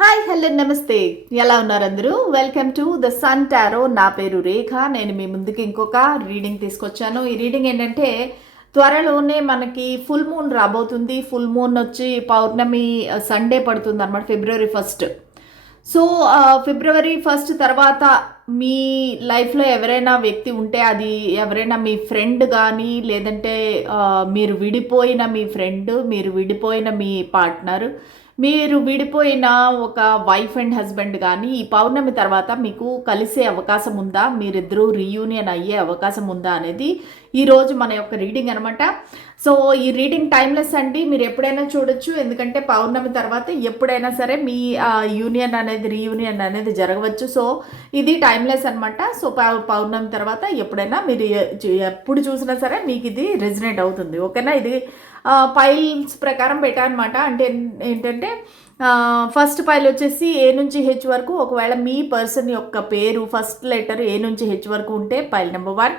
Hi hello నమస్తే. ఎలా ఉన్నారు అందరూ? Welcome to the Sun Tarot. నా పేరు రేఖ. నేను మీ ముందుకి ఇంకొక రీడింగ్ తీసుకొచ్చాను. ఈ రీడింగ్ ఏంటంటే త్వరలోనే మనకి ఫుల్ మూన్ రాబోతుంది. ఫుల్ మూన్ వచ్చి పౌర్ణమి సండే పడుతుంది అనమాట, February 1. సో February 1 తర్వాత మీ లైఫ్లో ఎవరైనా వ్యక్తి ఉంటే అది ఎవరైనా మీ ఫ్రెండ్ కానీ, లేదంటే మీరు విడిపోయిన మీ ఫ్రెండ్, మీరు విడిపోయిన మీ పార్ట్నర్, మీరు విడిపోయిన ఒక వైఫ్ అండ్ హస్బెండ్ కానీ ఈ పౌర్ణమి తర్వాత మీకు కలిసే అవకాశం ఉందా, మీరిద్దరూ రీయూనియన్ అయ్యే అవకాశం ఉందా అనేది ఈరోజు మన యొక్క రీడింగ్ అనమాట. సో ఈ రీడింగ్ టైమ్లెస్ అండి, మీరు ఎప్పుడైనా చూడొచ్చు. ఎందుకంటే పౌర్ణమి తర్వాత ఎప్పుడైనా సరే మీ రీయూనియన్ అనేది జరగవచ్చు. సో ఇది టైమ్లెస్ అనమాట. సో పౌర్ణమి తర్వాత ఎప్పుడైనా మీరు ఎప్పుడు చూసినా సరే మీకు ఇది రెజినేట్ అవుతుంది. ఓకేనా? ఇది పైల్స్ ప్రకారం పెట్టానమాట. అంటే ఏంటంటే ఫస్ట్ పైల్ వచ్చేసి ఏ నుంచి హెచ్ వరకు, ఒకవేళ మీ పర్సన్ యొక్క పేరు ఫస్ట్ లెటర్ ఏ నుంచి హెచ్ వరకు ఉంటే పైల్ నెంబర్ 1.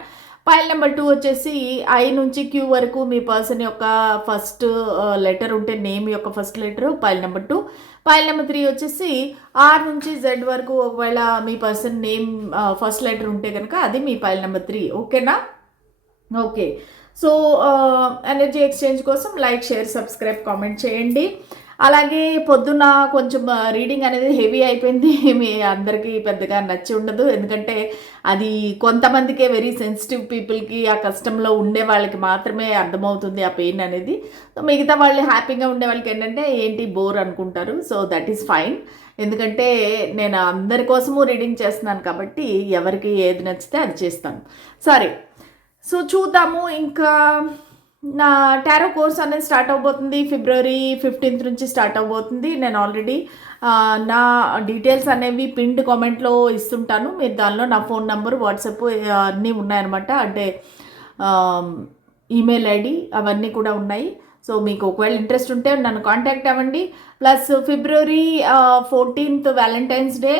పైల్ నెంబర్ 2 వచ్చేసి ఐ నుంచి క్యూ వరకు మీ పర్సన్ యొక్క ఫస్ట్ లెటర్ ఉంటే నేమ్ యొక్క first letter pile number 2. Pile number 3 వచ్చేసి ఆర్ నుంచి జెడ్ వరకు ఒకవేళ మీ పర్సన్ నేమ్ ఫస్ట్ లెటర్ ఉంటే కనుక అది మీ పైల్ నెంబర్ 3. ఓకేనా? ఓకే. సో ఎనర్జీ ఎక్స్చేంజ్ కోసం లైక్, షేర్, సబ్స్క్రైబ్, కామెంట్ చేయండి. అలాగే పొద్దున్న కొంచెం రీడింగ్ అనేది హెవీ అయిపోయింది. మీ అందరికీ పెద్దగా నచ్చి ఉండదు. ఎందుకంటే అది కొంతమందికే, వెరీ సెన్సిటివ్ పీపుల్కి, ఆ కష్టంలో ఉండే వాళ్ళకి మాత్రమే అర్థమవుతుంది ఆ పెయిన్ అనేది. సో మిగతా వాళ్ళు హ్యాపీగా ఉండే వాళ్ళకి ఏంటంటే ఏంటి బోర్ అనుకుంటారు. So that is fine. ఎందుకంటే నేను అందరి కోసము రీడింగ్ చేస్తున్నాను కాబట్టి ఎవరికి ఏది నచ్చితే అది చేస్తాను. సరే, సో చూద్దాము. ఇంకా నా టారో కోర్స్ అనేది స్టార్ట్ అవబోతుంది. February 15 నుంచి స్టార్ట్ అవబోతుంది. నేను ఆల్రెడీ నా డీటెయిల్స్ అనేవి పిన్డ్ కామెంట్లో ఇస్తుంటాను. మీరు దానిలో నా ఫోన్ నంబర్, వాట్సాప్ అన్నీ ఉన్నాయన్నమాట. అంటే ఈమెయిల్ ఐడి అవన్నీ కూడా ఉన్నాయి. సో మీకు ఒకవేళ ఇంట్రెస్ట్ ఉంటే నన్ను కాంటాక్ట్ అవ్వండి. ప్లస్ February 14 వ్యాలంటైన్స్ డే,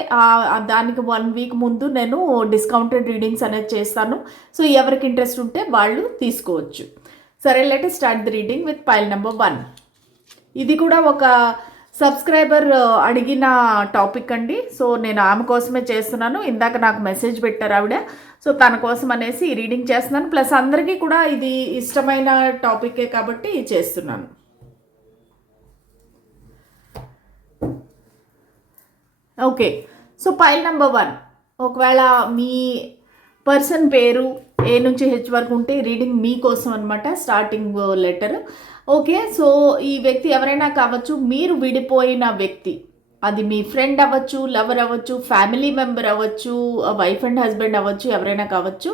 దానికి 1 వీక్ ముందు నేను డిస్కౌంటెడ్ రీడింగ్స్ అనేది చేస్తాను. సో ఎవరికి ఇంట్రెస్ట్ ఉంటే వాళ్ళు తీసుకోవచ్చు. సరే, let start the reading with pile number 1. ఇది కూడా ఒక సబ్స్క్రైబర్ అడిగిన టాపిక్ అండి. సో నేను ఆమె కోసమే చేస్తున్నాను. ఇందాక నాకు మెసేజ్ పెట్టారు ఆవిడ. సో తన కోసం అనేసి రీడింగ్ చేస్తున్నాను. ప్లస్ అందరికీ కూడా ఇది ఇష్టమైన టాపికే కాబట్టి చేస్తున్నాను. ఓకే. సో పైల్ నెంబర్ 1, ఒకవేళ మీ పర్సన్ పేరు ఏ నుంచి హెచ్ వరకు ఉంటే రీడింగ్ మీకోసం అనమాట, స్టార్టింగ్ లెటర్. ఓకే. సో ఈ వ్యక్తి ఎవరైనా కావచ్చు, మీరు విడిపోయిన వ్యక్తి, అది మీ ఫ్రెండ్ అవ్వచ్చు, లవర్ అవ్వచ్చు, ఫ్యామిలీ మెంబర్ అవ్వచ్చు, వైఫ్ అండ్ హస్బెండ్ అవ్వచ్చు, ఎవరైనా కావచ్చు.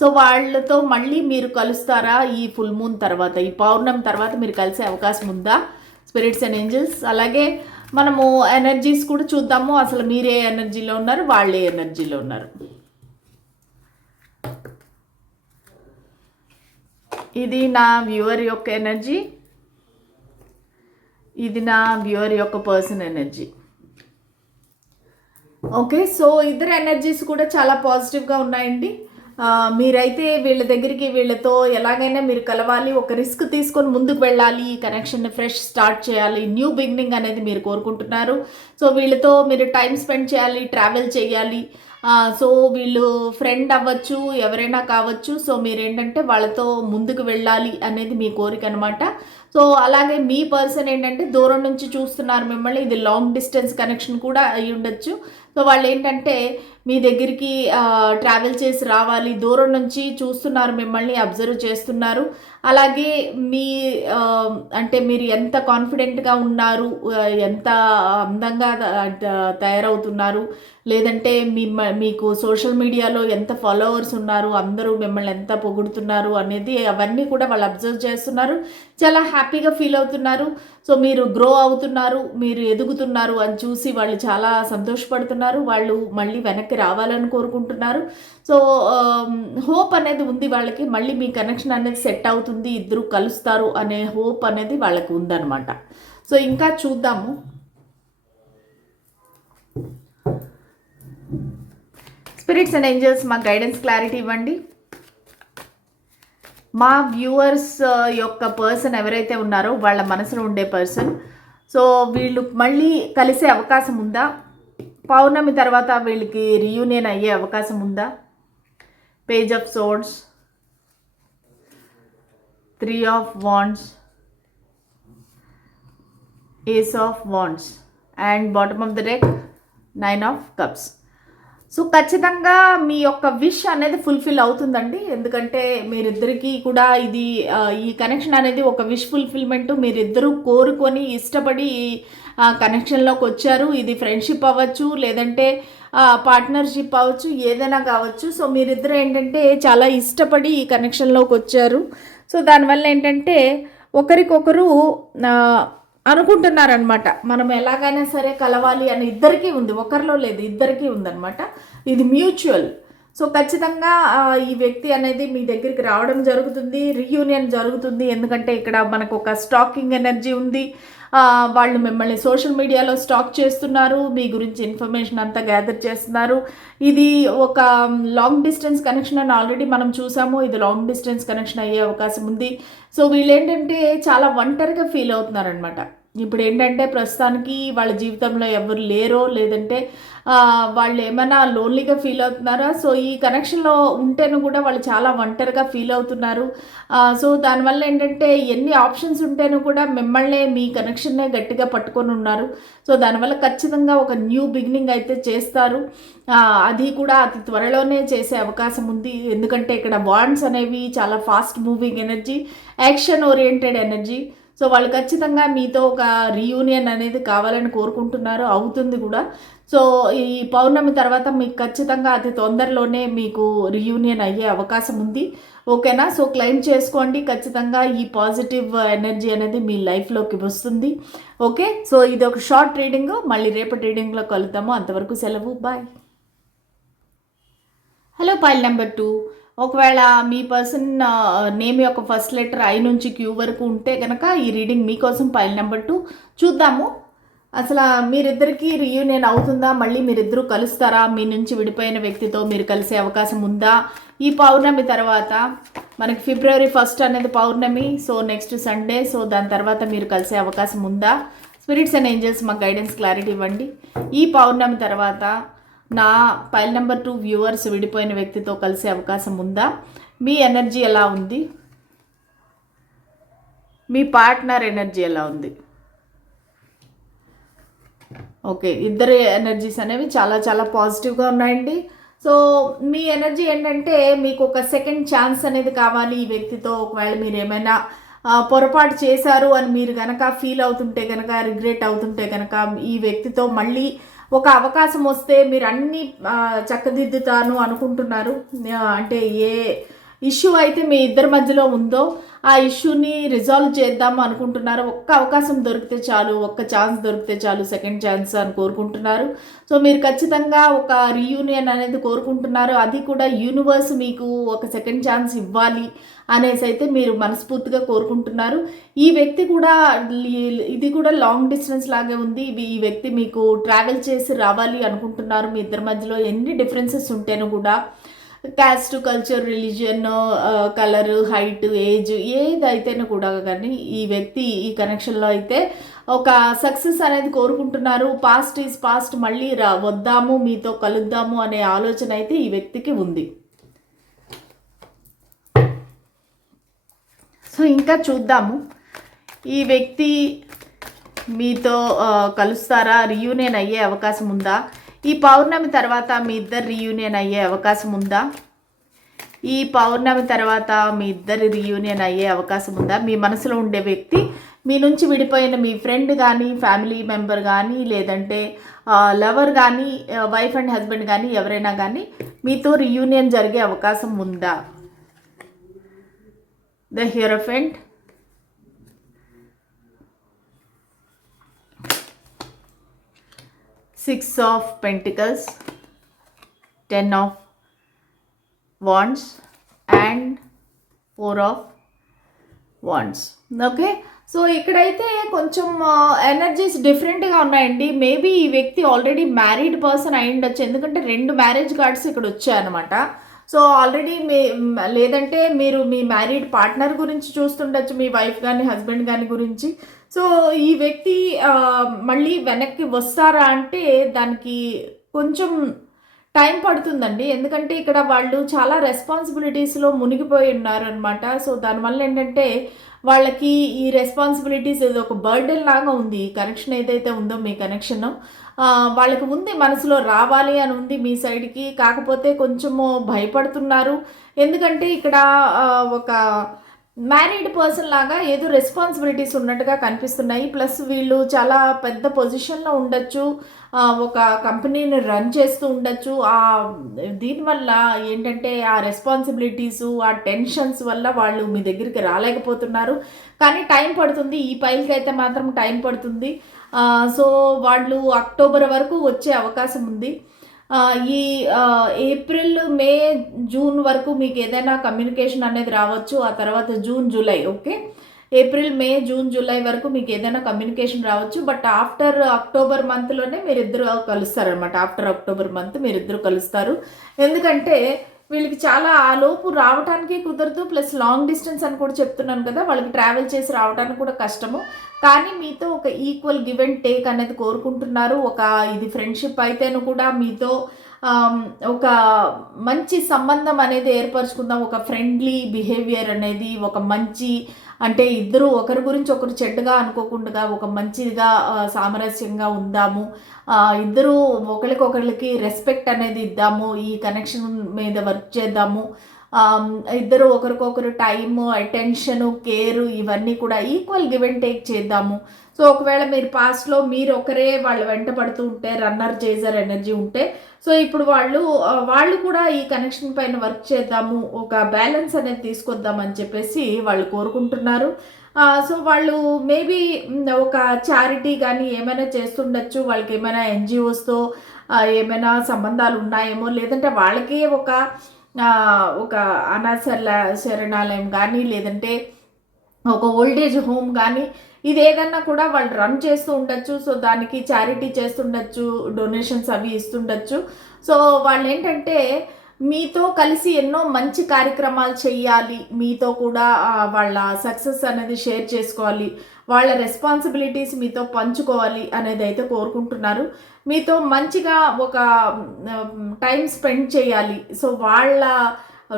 సో వాళ్ళతో మళ్ళీ మీరు కలుస్తారా ఈ ఫుల్ మూన్ తర్వాత, ఈ పౌర్ణమి తర్వాత మీరు కలిసే అవకాశం ఉందా? Spirits and angels. అలాగే మనము ఎనర్జీస్ కూడా చూద్దాము. అసలు మీరే ఎనర్జీలో ఉన్నారు, వాళ్ళే ఎనర్జీలో ఉన్నారు. ఇది నా వ్యూవర్ యొక్క ఎనర్జీ, ఇది నా వ్యూవర్ యొక్క పర్సన్ ఎనర్జీ. ఓకే. సో ఇద్దరు ఎనర్జీస్ కూడా చాలా పాజిటివ్గా ఉన్నాయండి. మీరైతే వీళ్ళ దగ్గరికి, వీళ్ళతో ఎలాగైనా మీరు కలవాలి, ఒక రిస్క్ తీసుకొని ముందుకు వెళ్ళాలి, ఈ కనెక్షన్ని ఫ్రెష్ స్టార్ట్ చేయాలి, న్యూ బిగినింగ్ అనేది మీరు కోరుకుంటున్నారు. సో వీళ్ళతో మీరు టైం స్పెండ్ చేయాలి, ట్రావెల్ చేయాలి. సో వీళ్ళు ఫ్రెండ్ అవ్వచ్చు, ఎవరైనా కావచ్చు. సో మీరేంటంటే వాళ్ళతో ముందుకు వెళ్ళాలి అనేది మీ కోరిక అనమాట. సో అలాగే మీ పర్సన్ ఏంటంటే దూరం నుంచి చూస్తున్నారు మిమ్మల్ని. ఇది లాంగ్ డిస్టెన్స్ కనెక్షన్ కూడా అయి ఉండొచ్చు. సో వాళ్ళు ఏంటంటే మీ దగ్గరికి ట్రావెల్ చేసి రావాలి, దూరం నుంచి చూస్తున్నారు మిమ్మల్ని, అబ్జర్వ్ చేస్తున్నారు. అలాగే మీ అంటే మీరు ఎంత కాన్ఫిడెంట్గా ఉన్నారు, ఎంత అందంగా తయారవుతున్నారు, లేదంటే మీకు సోషల్ మీడియాలో ఎంత ఫాలోవర్స్ ఉన్నారు, అందరూ మిమ్మల్ని ఎంత పొగుడుతున్నారు అనేది అవన్నీ కూడా వాళ్ళు అబ్జర్వ్ చేస్తున్నారు. చాలా హ్యాపీగా ఫీల్ అవుతున్నారు. సో మీరు గ్రో అవుతున్నారు, మీరు ఎదుగుతున్నారు అని చూసి వాళ్ళు చాలా సంతోషపడుతున్నారు. వాళ్ళు మళ్ళీ వెనక్కి రావాలని కోరుకుంటున్నారు. సో హోప్ అనేది ఉంది వాళ్ళకి, మళ్ళీ మీ కనెక్షన్ అనేది సెట్ అవుతుంది, ఇద్దరు కలుస్తారు అనే హోప్ అనేది వాళ్ళకి ఉందన్నమాట. సో ఇంకా చూద్దాము. స్పిరిట్స్ అండ్ ఏంజల్స్ మా గైడెన్స్ క్లారిటీ ఇవ్వండి. మా వ్యూవర్స్ యొక్క పర్సన్ ఎవరైతే ఉన్నారో వాళ్ళ మనసులో ఉండే పర్సన్ సో వీళ్ళు మళ్ళీ కలిసే అవకాశం ఉందా? పౌర్ణమి తర్వాత వీళ్ళకి రీయూనియన్ అయ్యే అవకాశం ఉందా? Page of swords, 3 of wands, ace of wands and bottom of the deck 9 of cups. So ఖచ్చితంగా మీ యొక్క విష్ అనేది ఫుల్ఫిల్ అవుతుందండి. ఎందుకంటే మీరిద్దరికీ కూడా ఇది ఈ కనెక్షన్ అనేది ఒక విష్ ఫుల్ఫిల్మెంట్. మీరిద్దరూ కోరుకొని ఇష్టపడి కనెక్షన్లోకి వచ్చారు. ఇది ఫ్రెండ్షిప్ అవ్వచ్చు, లేదంటే పార్ట్నర్షిప్ అవ్వచ్చు, ఏదైనా కావచ్చు. సో మీరిద్దరు ఏంటంటే చాలా ఇష్టపడి ఈ కనెక్షన్లోకి వచ్చారు. సో దానివల్ల ఏంటంటే ఒకరికొకరు అనుకుంటున్నారనమాట, మనం ఎలాగైనా సరే కలవాలి అని ఇద్దరికీ ఉంది, ఒకరిలో లేదు, ఇద్దరికీ ఉందన్నమాట. ఇది మ్యూచువల్. సో ఖచ్చితంగా ఈ వ్యక్తి అనేది మీ దగ్గరికి రావడం జరుగుతుంది, రీయూనియన్ జరుగుతుంది. ఎందుకంటే ఇక్కడ మనకు ఒక స్టాకింగ్ ఎనర్జీ ఉంది. వాళ్ళు మిమ్మల్ని సోషల్ మీడియాలో స్టాక్ చేస్తున్నారు, మీ గురించి ఇన్ఫర్మేషన్ అంతా గ్యాదర్ చేస్తున్నారు. ఇది ఒక లాంగ్ డిస్టెన్స్ కనెక్షన్ అని ఆల్రెడీ మనం చూసాము. ఇది లాంగ్ డిస్టెన్స్ కనెక్షన్ అయ్యే అవకాశం ఉంది. సో వీళ్ళు ఏంటంటే చాలా ఒంటరిగా ఫీల్ అవుతున్నారనమాట. ఇప్పుడు ఏంటంటే ప్రస్తుతానికి వాళ్ళ జీవితంలో ఎవరు లేరో, లేదంటే వాళ్ళు ఏమైనా లోన్లీగా ఫీల్ అవుతున్నారా? సో ఈ కనెక్షన్లో ఉంటేను కూడా వాళ్ళు చాలా ఒంటరిగా ఫీల్ అవుతున్నారు. సో దానివల్ల ఏంటంటే ఎన్ని ఆప్షన్స్ ఉంటేను కూడా మిమ్మల్నే, మీ కనెక్షన్నే గట్టిగా పట్టుకొని ఉన్నారు. సో దానివల్ల ఖచ్చితంగా ఒక న్యూ బిగినింగ్ అయితే చేస్తారు. అది కూడా అతి త్వరలోనే చేసే అవకాశం ఉంది. ఎందుకంటే ఇక్కడ బాండ్స్ అనేవి చాలా fast moving energy, action oriented energy. So వాళ్ళు ఖచ్చితంగా మీతో ఒక రీయూనియన్ అనేది కావాలని కోరుకుంటున్నారు, అవుతుంది కూడా. సో ఈ పౌర్ణమి తర్వాత మీకు ఖచ్చితంగా అతి తొందరలోనే మీకు రీయూనియన్ అయ్యే అవకాశం ఉంది. ఓకేనా? సో క్లెయిమ్ చేసుకోండి. ఖచ్చితంగా ఈ పాజిటివ్ ఎనర్జీ అనేది మీ లైఫ్లోకి వస్తుంది. ఓకే, సో ఇది ఒక షార్ట్ రీడింగ్. మళ్ళీ రేపటి రీడింగ్లో కలుద్దాము. అంతవరకు సెలవు, బాయ్. Hello, pile number 2. ఒకవేళ మీ పర్సన్ నేమ్ యొక్క ఫస్ట్ లెటర్ ఐ నుంచి క్యూ వరకు ఉంటే కనుక ఈ రీడింగ్ మీకోసం. పైల్ నెంబర్ 2 చూద్దాము. అసలు మీరిద్దరికీ రీయూనియన్ అవుతుందా? మళ్ళీ మీరిద్దరూ కలుస్తారా? మీ నుంచి విడిపోయిన వ్యక్తితో మీరు కలిసే అవకాశం ఉందా ఈ పౌర్ణమి తర్వాత? మనకి ఫిబ్రవరి 1 అనేది పౌర్ణమి. So next Sunday. సో దాని తర్వాత మీరు కలిసే అవకాశం ఉందా? స్పిరిట్స్ అండ్ ఏంజల్స్ మాకు గైడెన్స్, క్లారిటీ ఇవ్వండి. ఈ పౌర్ణమి తర్వాత నా పైల్ నెంబర్ 2 వ్యూవర్స్ విడిపోయిన వ్యక్తితో కలిసే అవకాశం ఉందా? మీ ఎనర్జీ ఎలా ఉంది? మీ పార్ట్నర్ ఎనర్జీ ఎలా ఉంది? ఓకే, ఇద్దరు ఎనర్జీస్ అనేవి చాలా చాలా పాజిటివ్గా ఉన్నాయండి. సో మీ ఎనర్జీ ఏంటంటే మీకు ఒక సెకండ్ ఛాన్స్ అనేది కావాలి ఈ వ్యక్తితో. ఒకవేళ మీరు ఏమైనా పొరపాటు చేశారు అని మీరు కనుక ఫీల్ అవుతుంటే కనుక, రిగ్రెట్ అవుతుంటే కనుక, ఈ వ్యక్తితో మళ్ళీ ఒక అవకాశం వస్తే మీరు అన్నీ చక్కదిద్దుతాను అనుకుంటున్నారు. అంటే ఏ ఇష్యూ అయితే మీ ఇద్దరి మధ్యలో ఉందో ఆ ఇష్యూని రిజాల్వ్ చేద్దాము అనుకుంటున్నారు. ఒక్క అవకాశం దొరికితే చాలు, ఒక్క ఛాన్స్ దొరికితే చాలు, సెకండ్ ఛాన్స్ అని కోరుకుంటున్నారు. సో మీరు ఖచ్చితంగా ఒక రీయూనియన్ అనేది కోరుకుంటున్నారు. అది కూడా యూనివర్స్ మీకు ఒక సెకండ్ ఛాన్స్ ఇవ్వాలి అనేసి అయితే మీరు మనస్ఫూర్తిగా కోరుకుంటున్నారు. ఈ వ్యక్తి కూడా, ఇది కూడా లాంగ్ డిస్టెన్స్ లాగే ఉంది. ఈ వ్యక్తి మీకు ట్రావెల్ చేసి రావాలి అనుకుంటున్నారు. మీ ఇద్దరి మధ్యలో ఎన్ని డిఫరెన్సెస్ ఉంటేనూ కూడా, caste, culture, religion, colour, height, age ఏదైతేనూ కూడా కానీ ఈ వ్యక్తి ఈ కనెక్షన్లో అయితే ఒక సక్సెస్ అనేది కోరుకుంటున్నారు. పాస్ట్ ఈజ్ పాస్ట్, మళ్ళీ వద్దాము, మీతో కలుద్దాము అనే ఆలోచన అయితే ఈ వ్యక్తికి ఉంది. సో ఇంకా చూద్దాము, ఈ వ్యక్తి మీతో కలుస్తారా? రీయూనియన్ అయ్యే అవకాశం ఉందా? ఈ పౌర్ణమి తర్వాత మీ ఇద్దరు రీయూనియన్ అయ్యే అవకాశం ఉందా? ఈ పౌర్ణమి తర్వాత మీ ఇద్దరు రీయూనియన్ అయ్యే అవకాశం ఉందా? మీ మనసులో ఉండే వ్యక్తి మీ నుంచి విడిపోయిన మీ ఫ్రెండ్ కానీ, ఫ్యామిలీ మెంబర్ కానీ, లేదంటే లవర్ కానీ, వైఫ్ అండ్ హస్బెండ్ కానీ, ఎవరైనా కానీ మీతో రీయూనియన్ జరిగే అవకాశం ఉందా? The hierophant, Six of Pentacles, 10 of Wands and 4 of Wands. Okay, so ఇక్కడైతే కొంచెం ఎనర్జీస్ డిఫరెంట్గా ఉన్నాయండి. మేబీ ఈ వ్యక్తి ఆల్రెడీ మ్యారీడ్ పర్సన్ అయి ఉండొచ్చు, ఎందుకంటే 2 మ్యారేజ్ కార్డ్స్ ఇక్కడ వచ్చాయన్నమాట. సో ఆల్రెడీ లేదంటే మీరు మీ మ్యారీడ్ పార్ట్నర్ గురించి చూస్తుండొచ్చు, మీ వైఫ్ కానీ హస్బెండ్ కానీ గురించి. సో ఈ వ్యక్తి మళ్ళీ వెనక్కి వస్తారా అంటే దానికి కొంచెం టైం పడుతుందండి. ఎందుకంటే ఇక్కడ వాళ్ళు చాలా రెస్పాన్సిబిలిటీస్‌లో మునిగిపోయి ఉన్నారనమాట. సో దానివల్ల ఏంటంటే వాళ్ళకి ఈ రెస్పాన్సిబిలిటీస్ ఏదో ఒక బర్డెన్ లాగా ఉంది. ఈ కనెక్షన్ ఏదైతే ఉందో మీ కనెక్షను వాళ్ళకి ఉంది, మనసులో రావాలి అని ఉంది మీ సైడ్‌కి. కాకపోతే కొంచెము భయపడుతున్నారు. ఎందుకంటే ఇక్కడ ఒక మ్యారీడ్ పర్సన్ లాగా ఏదో రెస్పాన్సిబిలిటీస్ ఉన్నట్టుగా కనిపిస్తున్నాయి. ప్లస్ వీళ్ళు చాలా పెద్ద పొజిషన్‌లో ఉండొచ్చు. ఒక కంపెనీని రన్ చేస్తూ ఉండొచ్చు. దీనివల్ల ఏంటంటే ఆ రెస్పాన్సిబిలిటీసు, ఆ టెన్షన్స్ వల్ల వాళ్ళు మీ దగ్గరికి రాలేకపోతున్నారు. కానీ టైం పడుతుంది. ఈ పైల్‌కైతే మాత్రం టైం పడుతుంది. సో వాళ్ళు అక్టోబర్ వరకు వచ్చే అవకాశం ఉంది. ఈ ఏప్రిల్, మే, జూన్ వరకు మీకు ఏదైనా కమ్యూనికేషన్ అనేది రావచ్చు. ఆ తర్వాత జూన్, జూలై ఓకే. ఏప్రిల్, మే, జూన్, జూలై వరకు మీకు ఏదైనా కమ్యూనికేషన్ రావచ్చు. బట్ ఆఫ్టర్ అక్టోబర్ మంత్లోనే మీరిద్దరు కలుస్తారనమాట. ఆఫ్టర్ అక్టోబర్ మంత్ మీరిద్దరు కలుస్తారు. ఎందుకంటే వీళ్ళకి చాలా ఆ లోపు రావడానికి కుదరదు. ప్లస్ లాంగ్ డిస్టెన్స్ అని కూడా చెప్తున్నాను కదా, వాళ్ళకి ట్రావెల్ చేసి రావడానికి కూడా కష్టము. కానీ మీతో ఒక ఈక్వల్ గివ్ అండ్ టేక్ అనేది కోరుకుంటున్నారు. ఒక ఇది ఫ్రెండ్షిప్ అయితేను కూడా మీతో ఒక మంచి సంబంధం అనేది ఏర్పరచుకుందాం. ఒక ఫ్రెండ్లీ బిహేవియర్ అనేది, ఒక మంచి అంటే ఇద్దరు ఒకరి గురించి ఒకరు చెడ్డగా అనుకోకుండా ఒక మంచిగా సామరస్యంగా ఉందాము. ఇద్దరు ఒకరికొకరికి రెస్పెక్ట్ అనేది ఇద్దాము. ఈ కనెక్షన్ మీద వర్క్ చేద్దాము. ఇద్దరు ఒకరికొకరు టైము, అటెన్షను, కేరు ఇవన్నీ కూడా ఈక్వల్ గివ్ అండ్ టేక్ చేద్దాము. సో ఒకవేళ మీరు పాస్ట్లో మీరు ఒకరే వాళ్ళు వెంట పడుతూ ఉంటే, రన్నర్ చేజర్ ఎనర్జీ ఉంటే, సో ఇప్పుడు వాళ్ళు కూడా ఈ కనెక్షన్ పైన వర్క్ చేద్దాము, ఒక బ్యాలెన్స్ అనేది తీసుకొద్దామని చెప్పేసి వాళ్ళు కోరుకుంటున్నారు. సో వాళ్ళు మేబీ ఒక చారిటీ కానీ ఏమైనా చేస్తుండొచ్చు. వాళ్ళకి ఏమైనా ఎన్జిఓస్తో ఏమైనా సంబంధాలు ఉన్నాయేమో, లేదంటే వాళ్ళకే ఒక అనాథ శరణాలయం కానీ, లేదంటే ఒక ఓల్డేజ్ హోమ్ కానీ, ఇది ఏదన్నా కూడా వాళ్ళు రన్ చేస్తూ ఉండొచ్చు. సో దానికి చారిటీ చేస్తుండొచ్చు, డొనేషన్స్ అవి ఇస్తుండొచ్చు. సో వాళ్ళు ఏంటంటే మీతో కలిసి ఎన్నో మంచి కార్యక్రమాలు చేయాలి, మీతో కూడా వాళ్ళ సక్సెస్ అనేది షేర్ చేసుకోవాలి, వాళ్ళ రెస్పాన్సిబిలిటీస్ మీతో పంచుకోవాలి అనేది అయితే కోరుకుంటున్నారు. మీతో మంచిగా ఒక టైం స్పెండ్ చేయాలి. సో వాళ్ళ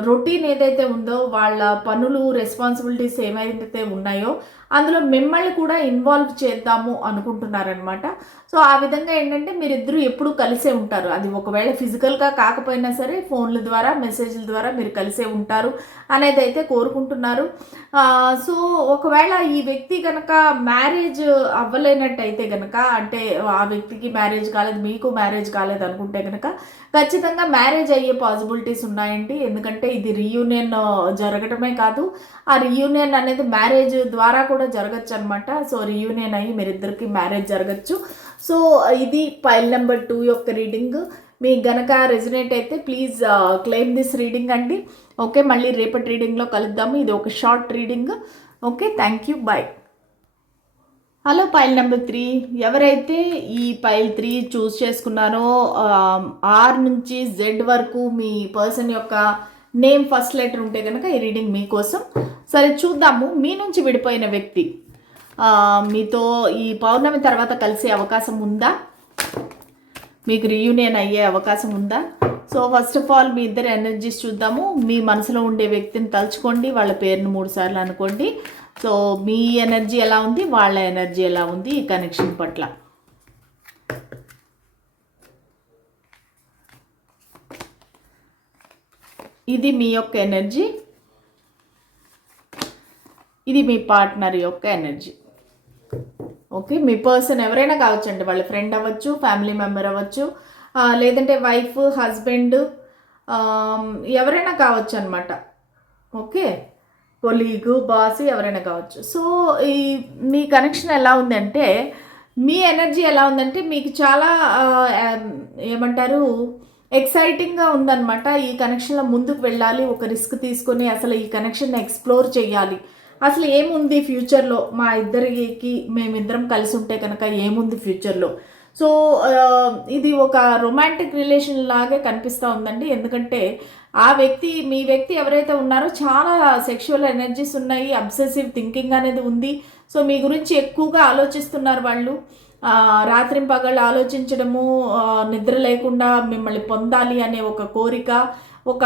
రొటీన్ ఏదైతే ఉందో, వాళ్ళ పనులు, రెస్పాన్సిబిలిటీస్ ఏమైతే ఉన్నాయో అందులో మిమ్మల్ని కూడా ఇన్వాల్వ్ చేద్దాము అనుకుంటున్నారనమాట. సో ఆ విధంగా ఏంటంటే మీరిద్దరూ ఎప్పుడూ కలిసే ఉంటారు. అది ఒకవేళ ఫిజికల్గా కాకపోయినా సరే ఫోన్ల ద్వారా, మెసేజ్ల ద్వారా మీరు కలిసే ఉంటారు అనేది అయితే కోరుకుంటున్నారు. సో ఒకవేళ ఈ వ్యక్తి కనుక మ్యారేజ్ అవ్వలేనట్టయితే కనుక, అంటే ఆ వ్యక్తికి మ్యారేజ్ కాలేదు, మీకు మ్యారేజ్ కాలేదు అనుకుంటే కనుక ఖచ్చితంగా మ్యారేజ్ అయ్యే పాసిబిలిటీస్ ఉన్నాయండి. ఎందుకంటే ఇది రీయూనియన్ జరగడమే కాదు, ఆ రీయూనియన్ అనేది మ్యారేజ్ ద్వారా కూడా జరగచ్చు అనమాట. సో రీయూనియన్ అయ్యి మీరిద్దరికి మ్యారేజ్ జరగచ్చు. సో ఇది పైల్ నెంబర్ 2 యొక్క రీడింగ్. మీకు గనక రెజినేట్ అయితే ప్లీజ్ క్లెయిమ్ దిస్ రీడింగ్ అండి. ఓకే, మళ్ళీ రేపటి రీడింగ్లో కలుద్దాము. ఇది ఒక short reading. Okay, thank you, bye. Hello pile number 3, ఎవరైతే ఈ పైల్ 3 చూస్ చేసుకున్నారో R నుంచి Z వరకు మీ పర్సన్ యొక్క నేమ్ ఫస్ట్ లెటర్ ఉంటే కనుక ఈ రీడింగ్ మీకోసం. సరే చూద్దాము. మీ నుంచి విడిపోయిన వ్యక్తి మీతో ఈ పౌర్ణమి తర్వాత కలిసే అవకాశం ఉందా? మీకు రీయూనియన్ అయ్యే అవకాశం ఉందా? సో ఫస్ట్ ఆఫ్ ఆల్ మీ ఇద్దరు ఎనర్జీస్ చూద్దాము. మీ మనసులో ఉండే వ్యక్తిని తలుచుకోండి, వాళ్ళ పేరును 3 సార్లు అనుకోండి. సో మీ ఎనర్జీ ఎలా ఉంది, వాళ్ళ ఎనర్జీ ఎలా ఉంది ఈ కనెక్షన్ పట్ల. ఇది మీ యొక్క ఎనర్జీ, ఇది మీ పార్ట్నర్ యొక్క ఎనర్జీ. ఓకే, మీ పర్సన్ ఎవరైనా కావచ్చండి, వాళ్ళ ఫ్రెండ్ అవ్వచ్చు, ఫ్యామిలీ మెంబర్ అవ్వచ్చు, లేదంటే వైఫ్, హస్బెండ్, ఎవరైనా కావచ్చు అనమాట. ఓకే, కొలీగు, బాస్ ఎవరైనా కావచ్చు. సో మీ కనెక్షన్ ఎలా ఉందంటే, మీ ఎనర్జీ ఎలా ఉందంటే మీకు చాలా ఏమంటారు ఎక్సైటింగ్గా ఉందన్నమాట. ఈ కనెక్షన్లో ముందుకు వెళ్ళాలి, ఒక రిస్క్ తీసుకొని అసలు ఈ కనెక్షన్ ఎక్స్ప్లోర్ చేయాలి. అసలు ఏముంది ఫ్యూచర్లో, మా ఇద్దరికి మేమిద్దరం కలిసి ఉంటే కనుక ఏముంది ఫ్యూచర్లో. సో ఇది ఒక రొమాంటిక్ రిలేషన్ లాగే కనిపిస్తూ ఉందండి. ఎందుకంటే మీ వ్యక్తి ఎవరైతే ఉన్నారో చాలా సెక్షువల్ ఎనర్జీస్ ఉన్నాయి, అబ్సెసివ్ థింకింగ్ అనేది ఉంది. సో మీ గురించి ఎక్కువగా ఆలోచిస్తున్నారు వాళ్ళు. రాత్రింపగళ్ళు ఆలోచించడము, నిద్ర లేకుండా మిమ్మల్ని పొందాలి అనే ఒక కోరిక, ఒక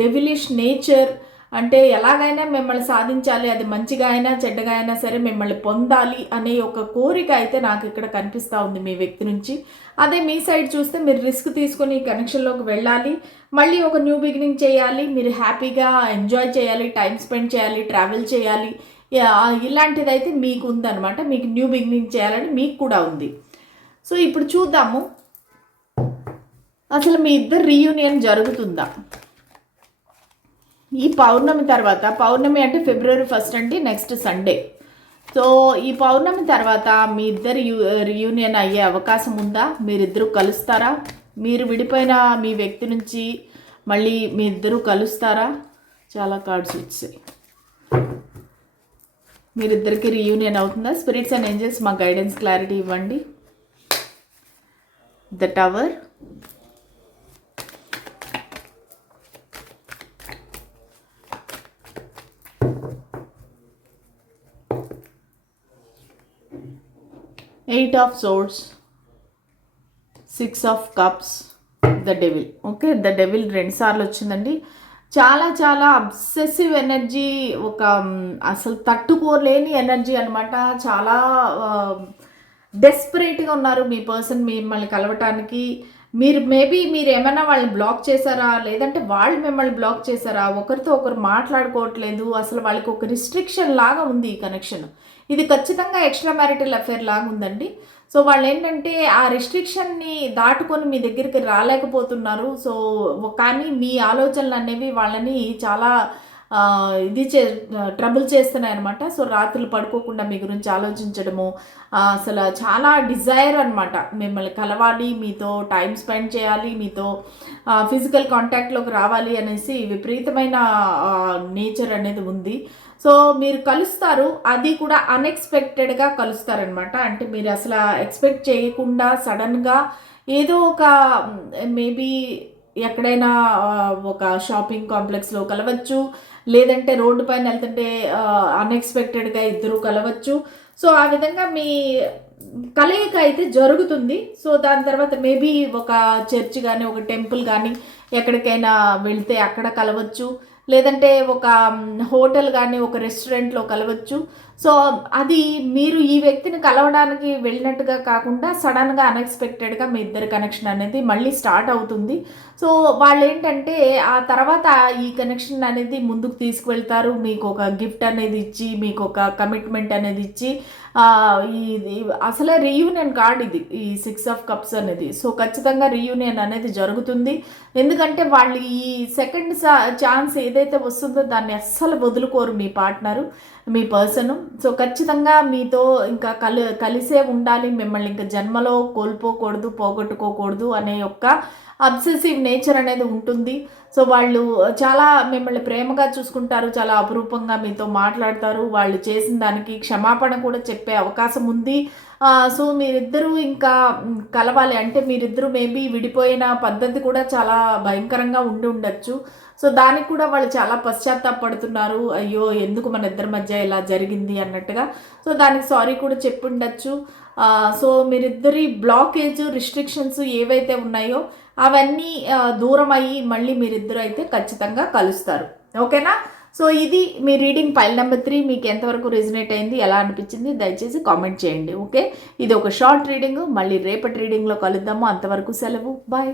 డెవిలిష్ నేచర్, అంటే ఎలాగైనా మిమ్మల్ని సాధించాలి, అది మంచిగా అయినా చెడ్డగా అయినా సరే మిమ్మల్ని పొందాలి అనే ఒక కోరిక అయితే నాకు ఇక్కడ కనిపిస్తూ ఉంది మీ వ్యక్తి నుంచి. అదే మీ సైడ్ చూస్తే మీరు రిస్క్ తీసుకొని ఈ కనెక్షన్లోకి వెళ్ళాలి, మళ్ళీ ఒక న్యూ బిగినింగ్ చేయాలి, మీరు హ్యాపీగా ఎంజాయ్ చేయాలి, టైం స్పెండ్ చేయాలి, ట్రావెల్ చేయాలి, ఇలాంటిదైతే మీకు ఉందన్నమాట. మీకు న్యూ బిగినింగ్ చేయాలని మీకు కూడా ఉంది. సో ఇప్పుడు చూద్దాము అసలు మీ ఇద్దరు రీయూనియన్ జరుగుతుందా ఈ పౌర్ణమి తర్వాత. పౌర్ణమి అంటే February 1 అండి, నెక్స్ట్ సండే. సో ఈ పౌర్ణమి తర్వాత మీ ఇద్దరు రీయూనియన్ అయ్యే అవకాశం ఉందా? మీరిద్దరూ కలుస్తారా? మీరు విడిపోయిన మీ వ్యక్తి నుంచి మళ్ళీ మీ ఇద్దరూ కలుస్తారా? చాలా కార్డ్స్ వచ్చాయి. మీరిద్దరికి రీయూనియన్ అవుతుందా? స్పిరిట్స్ అండ్ ఏంజల్స్ మా గైడెన్స్ క్లారిటీ ఇవ్వండి. The tower, eight of swords, 6 of cups, the devil. Okay, the devil 2 సార్లు వచ్చిందండి. చాలా చాలా అబ్సెసివ్ ఎనర్జీ, ఒక అసలు తట్టుకోలేని ఎనర్జీ అనమాట. చాలా డెస్పరేట్గా ఉన్నారు మీ పర్సన్ మిమ్మల్ని కలవటానికి. మీరు ఏమైనా వాళ్ళని బ్లాక్ చేశారా, లేదంటే వాళ్ళు మిమ్మల్ని బ్లాక్ చేశారా? ఒకరితో ఒకరు మాట్లాడుకోవట్లేదు, అసలు వాళ్ళకి ఒక రిస్ట్రిక్షన్ లాగా ఉంది ఈ కనెక్షన్. ఇది ఖచ్చితంగా ఎక్స్ట్రా మ్యారిటల్ అఫేర్ లాగా ఉందండి. సో వాళ్ళు ఏంటంటే ఆ రెస్ట్రిక్షన్ని దాటుకొని మీ దగ్గరికి రాలేకపోతున్నారు. సో కానీ మీ ఆలోచనలు అనేవి వాళ్ళని చాలా ట్రబుల్ చేస్తున్నాయి అనమాట. సో రాత్రులు పడుకోకుండా మీ గురించి ఆలోచించడము, అసలు చాలా డిజైర్ అనమాట, మిమ్మల్ని కలవాలి, మీతో టైం స్పెండ్ చేయాలి, మీతో ఫిజికల్ కాంటాక్ట్లోకి రావాలి అనేసి విపరీతమైన నేచర్ అనేది ఉంది. సో మీరు కలుస్తారు, అది కూడా అన్ఎక్స్పెక్టెడ్గా కలుస్తారనమాట. అంటే మీరు అసలు ఎక్స్పెక్ట్ చేయకుండా సడన్గా ఏదో ఒక మేబీ ఎక్కడైనా ఒక షాపింగ్ కాంప్లెక్స్లో కలవచ్చు, లేదంటే రోడ్డు పైన వెళ్తుంటే అన్ఎక్స్పెక్టెడ్గా ఇద్దరు కలవచ్చు. సో ఆ విధంగా మీ కలయిక అయితే జరుగుతుంది. సో దాని తర్వాత మేబీ ఒక చర్చ్ కానీ ఒక టెంపుల్ కానీ ఎక్కడికైనా వెళ్తే అక్కడ కలవచ్చు, లేదంటే ఒక హోటల్ కానీ ఒక రెస్టారెంట్లో కలవచ్చు. సో అది మీరు ఈ వ్యక్తిని కలవడానికి వెళ్ళినట్టుగా కాకుండా సడన్గా అన్ఎక్స్పెక్టెడ్గా మీ ఇద్దరి కనెక్షన్ అనేది మళ్ళీ స్టార్ట్ అవుతుంది. సో వాళ్ళు ఏంటంటే ఆ తర్వాత ఈ కనెక్షన్ అనేది ముందుకు తీసుకువెళ్తారు, మీకు ఒక గిఫ్ట్ అనేది ఇచ్చి, మీకు ఒక కమిట్మెంట్ అనేది ఇచ్చి, ఇది అసలే రీయూనియన్ కార్డ్ ఇది, ఈ 6 ఆఫ్ కప్స్ అనేది. సో ఖచ్చితంగా రీయూనియన్ అనేది జరుగుతుంది. ఎందుకంటే వాళ్ళు ఈ సెకండ్ ఛాన్స్ ఏదైతే వస్తుందో దాన్ని అస్సలు వదులుకోరు మీ పార్ట్నరు, మీ పర్సను. సో ఖచ్చితంగా మీతో ఇంకా కలిసే ఉండాలి, మిమ్మల్ని ఇంకా జన్మలో కోల్పోకూడదు, పోగొట్టుకోకూడదు అనే యొక్క అబ్సెసివ్ నేచర్ అనేది ఉంటుంది. సో వాళ్ళు చాలా మిమ్మల్ని ప్రేమగా చూసుకుంటారు, చాలా అపురూపంగా మీతో మాట్లాడతారు, వాళ్ళు చేసిన దానికి క్షమాపణ కూడా చెప్పే అవకాశం ఉంది. సో మీరిద్దరూ ఇంకా కలవాలి అంటే మీరిద్దరూ మేబీ విడిపోయిన పద్ధతి కూడా చాలా భయంకరంగా ఉండొచ్చు. సో దానికి కూడా వాళ్ళు చాలా పశ్చాత్తాపడుతున్నారు, అయ్యో ఎందుకు మన ఇద్దరి మధ్య ఇలా జరిగింది అన్నట్టుగా. సో దానికి సారీ కూడా చెప్పి ఉండొచ్చు. సో మీరిద్దరి బ్లాకేజ్, రిస్ట్రిక్షన్స్ ఏవైతే ఉన్నాయో అవన్నీ దూరం అయ్యి మళ్ళీ మీరిద్దరు అయితే ఖచ్చితంగా కలుస్తారు. ఓకేనా? సో ఇది మీ రీడింగ్ ఫైల్ నెంబర్ 3. మీకు ఎంతవరకు రెజినేట్ అయింది, ఎలా అనిపించింది దయచేసి కామెంట్ చేయండి. ఓకే, ఇది ఒక షార్ట్ రీడింగ్. మళ్ళీ రేపటి రీడింగ్లో కలుద్దాము. అంతవరకు సెలవు, బాయ్.